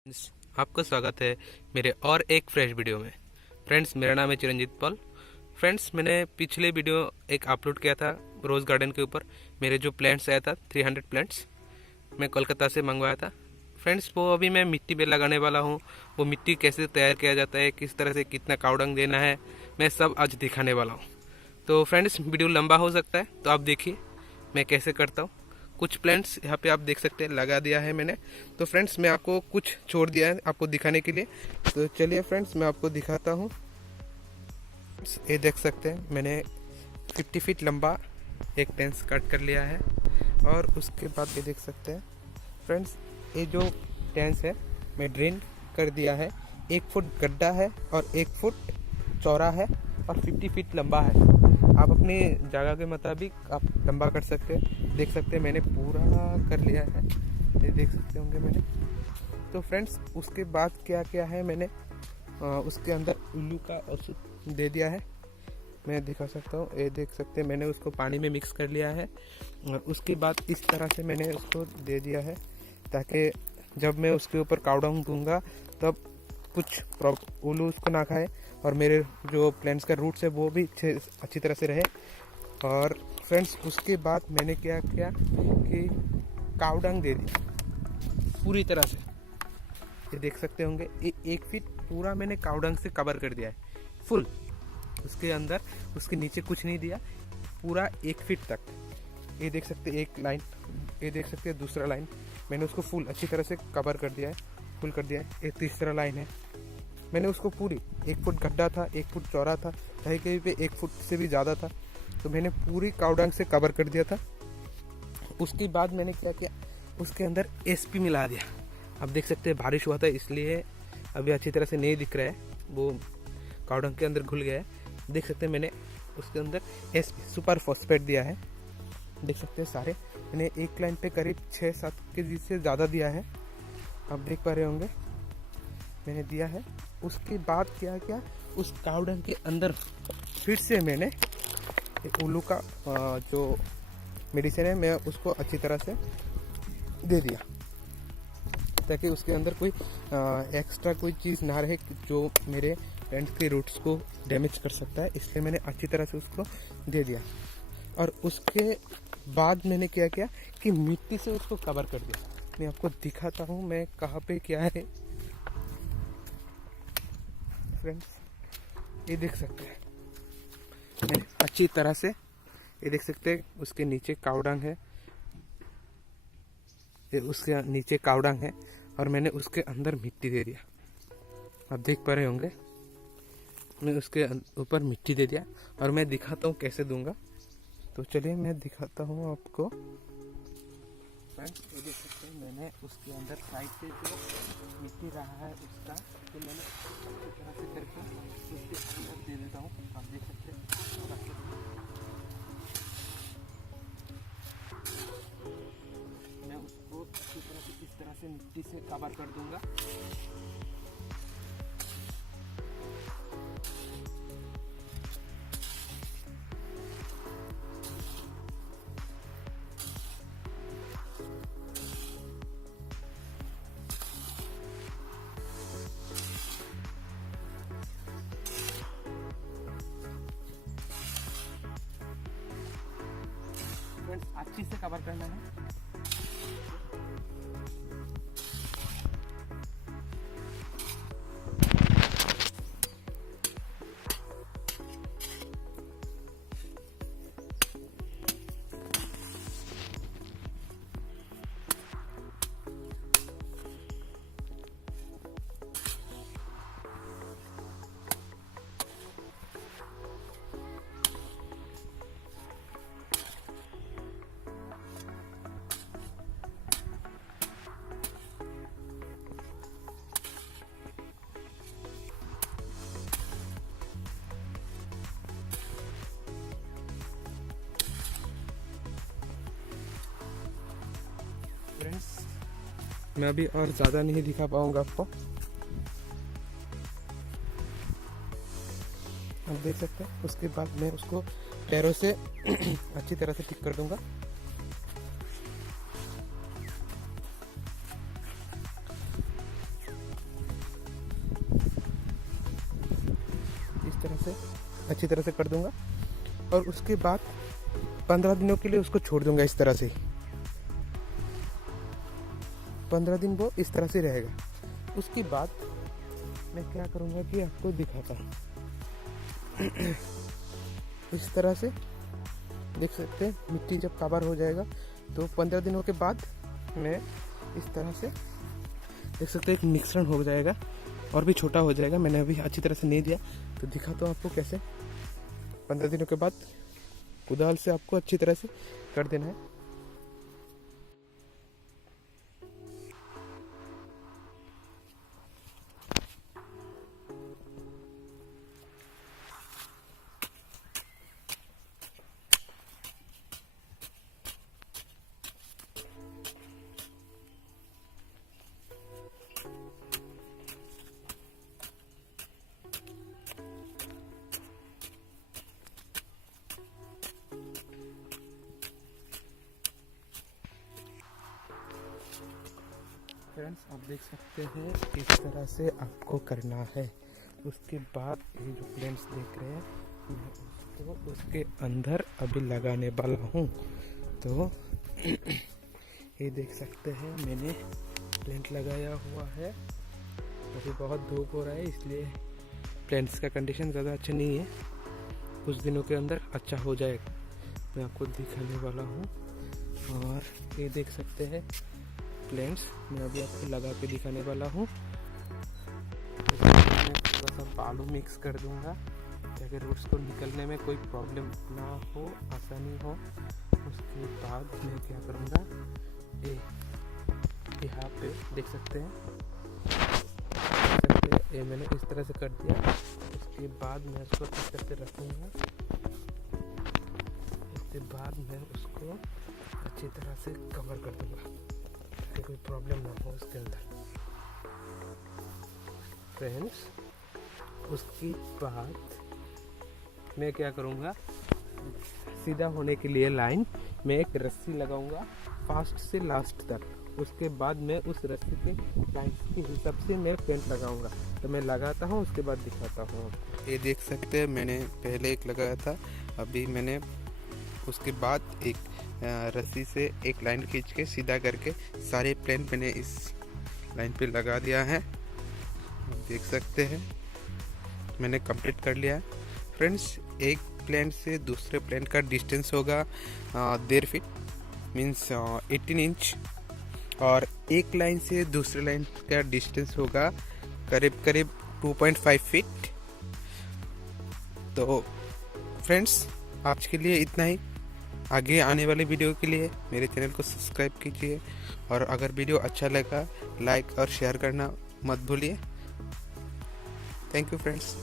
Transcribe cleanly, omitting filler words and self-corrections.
Friends, आपका स्वागत है मेरे और एक फ्रेश वीडियो में। फ्रेंड्स, मेरा नाम है चिरंजीत पॉल। फ्रेंड्स, मैंने पिछले वीडियो एक अपलोड किया था रोज़ गार्डन के ऊपर। मेरे जो प्लांट्स आया था 300 प्लांट्स मैं कोलकाता से मंगवाया था। फ्रेंड्स, वो अभी मैं मिट्टी पे लगाने वाला हूँ। वो मिट्टी कैसे तैयार किया जाता है, किस तरह से कितना कावडंग देना है, मैं सब आज दिखाने वाला हूँ। तो फ्रेंड्स, वीडियो लंबा हो सकता है, तो आप देखिए मैं कैसे करता हूँ। कुछ प्लांट्स यहाँ पे आप देख सकते हैं लगा दिया है मैंने। तो फ्रेंड्स, मैं आपको कुछ छोड़ दिया है आपको दिखाने के लिए। तो चलिए फ्रेंड्स, मैं आपको दिखाता हूँ। ये देख सकते हैं मैंने 50 फीट लंबा एक टेंस कट कर लिया है। और उसके बाद ये देख सकते हैं फ्रेंड्स, ये जो टेंस है मैं ड्रेन कर दिया है। 1 फुट गड्ढा है और 1 फुट चौड़ा है और 50 फीट लंबा है। आप अपनी जगह के मुताबिक आप लंबा कर सकते हैं। देख सकते हैं मैंने पूरा कर लिया है, ये देख सकते होंगे मैंने। तो फ्रेंड्स, उसके बाद क्या क्या है मैंने उसके अंदर उल्लू का औषध दे दिया है। मैं दिखा सकता हूँ, ये देख सकते हैं मैंने उसको पानी में मिक्स कर लिया है। और उसके बाद इस तरह से मैंने उसको दे दिया है ताकि जब मैं उसके ऊपर कावडंग दूंगा तब कुछ उल्लू उसको ना खाए और मेरे जो प्लांट्स का रूट्स है वो भी अच्छी तरह से रहे। और फ्रेंड्स, उसके बाद मैंने क्या किया कि कावडंग दे दी पूरी तरह से। ये देख सकते होंगे 1 फीट पूरा मैंने कावडंग से कवर कर दिया है फुल। उसके अंदर उसके नीचे कुछ नहीं दिया, पूरा 1 फीट तक। ये देख सकते एक लाइन, ये देख सकते हैं दूसरा लाइन मैंने उसको फुल अच्छी तरह से कवर कर दिया है, फुल कर दिया है। ये तीसरा लाइन है, मैंने उसको पूरी 1 फुट गड्ढा था, 1 फुट चौड़ा था, कहीं कहीं पे 1 फुट से भी ज़्यादा था, तो मैंने पूरी कावडंग से कवर कर दिया था। उसके बाद मैंने क्या किया, उसके अंदर एसपी मिला दिया। आप देख सकते हैं बारिश हुआ था इसलिए अभी अच्छी तरह से नहीं दिख रहा है, वो कावडंग के अंदर घुल गया है। देख सकते हैं मैंने उसके अंदर एसपी सुपर फॉस्फेट दिया है। देख सकते हैं सारे मैंने एक लाइन पे करीब 6-7 केजी से ज़्यादा दिया है, आप देख पा रहे होंगे मैंने दिया है। उसके बाद क्या किया, उस कावडंग के अंदर फिर से मैंने उल्लू का जो मेडिसिन है मैं उसको अच्छी तरह से दे दिया ताकि उसके अंदर कोई एक्स्ट्रा कोई चीज़ ना रहे जो मेरे प्लांट्स के रूट्स को डैमेज कर सकता है, इसलिए मैंने अच्छी तरह से उसको दे दिया। और उसके बाद मैंने क्या किया कि मिट्टी से उसको कवर कर दिया। मैं आपको दिखाता हूँ मैं कहाँ पे क्या है। फ्रेंड्स, ये देख सकते हैं मैंने अच्छी तरह से, ये देख सकते हैं उसके नीचे कावडंग है, ये उसके नीचे कावडंग है और मैंने उसके अंदर मिट्टी दे दिया। आप देख पा रहे होंगे मैं उसके ऊपर मिट्टी दे दिया और मैं दिखाता हूँ कैसे दूंगा। तो चलिए मैं दिखाता हूँ आपको। फ्रेंड्स, ये देख सकते हैं मैंने उसके अंदर साइड से जो मिट्टी रहा है उसका, तो मैंने अच्छी तरह से करके उसके अंदर दे देता हूँ। आप देख सकते हैं मैं उसको अच्छी तरह से इस तरह से मिट्टी से कवर कर दूंगा। फ्रेंड्स, अच्छी से कवर करना है। फ्रेंड्स, मैं अभी और ज़्यादा नहीं दिखा पाऊंगा आपको। आप देख सकते हैं उसके बाद मैं उसको पैरों से अच्छी तरह से ठीक कर दूंगा। अच्छी तरह से कर दूंगा और उसके बाद 15 दिनों के लिए उसको छोड़ दूंगा। इस तरह से 15 दिन वो इस तरह से रहेगा। उसके बाद मैं क्या करूँगा कि आपको दिखाता हूँ। इस तरह से देख सकते हैं, मिट्टी जब कवर हो जाएगा तो 15 दिनों के बाद मैं इस तरह से देख सकते हैं एक मिश्रण हो जाएगा और भी छोटा हो जाएगा। मैंने अभी अच्छी तरह से नहीं दिया तो दिखाता हूँ आपको कैसे 15 दिनों के बाद कुदाल से आपको अच्छी तरह से कर देना है। फ्रेंड्स आप देख सकते हैं इस तरह से आपको करना है। उसके बाद ये जो प्लेंट्स देख रहे हैं मैं उसको उसके अंदर अभी लगाने वाला हूँ। तो ये देख सकते हैं मैंने प्लेंट लगाया हुआ है। अभी बहुत धूप हो रहा है इसलिए प्लेंट्स का कंडीशन ज़्यादा अच्छा नहीं है, कुछ दिनों के अंदर अच्छा हो जाएगा। मैं आपको दिखाने वाला हूँ और ये देख सकते हैं प्लेंट्स मैं अभी आपको लगा के दिखाने वाला हूँ। मैं थोड़ा सा बालू मिक्स कर दूंगा ताकि रूट्स को निकलने में कोई प्रॉब्लम ना हो, आसानी हो। उसके बाद मैं क्या करूँगा, यहाँ पे देख सकते हैं ये मैंने इस तरह से कर दिया। उसके बाद मैं उसको इस तरह से रखूँगा। उसके बाद मैं उसको अच्छी तरह से कवर कर दूँगा ताकि कोई प्रॉब्लम ना हो उसके अंदर। फ्रेंड्स उसके बाद मैं क्या करूँगा, सीधा होने के लिए लाइन में एक रस्सी लगाऊंगा फर्स्ट से लास्ट तक। उसके बाद मैं उस रस्सी के लाइन के हिसाब से मैं पेंट लगाऊंगा। तो मैं लगाता हूँ उसके बाद दिखाता हूँ। ये देख सकते हैं मैंने पहले एक लगाया था, अभी मैंने उसके बाद एक रस्सी से एक लाइन खींच के सीधा करके सारे प्लेन मैंने इस लाइन पे लगा दिया है। देख सकते हैं मैंने कंप्लीट कर लिया है। फ्रेंड्स एक प्लेन से दूसरे प्लेन का डिस्टेंस होगा 1.5 फीट मीन्स 18 इंच और एक लाइन से दूसरे लाइन का डिस्टेंस होगा करीब करीब 2.5 फीट। तो फ्रेंड्स आज के लिए इतना ही। आगे आने वाले वीडियो के लिए मेरे चैनल को सब्सक्राइब कीजिए और अगर वीडियो अच्छा लगा लाइक और शेयर करना मत भूलिए। Thank you friends.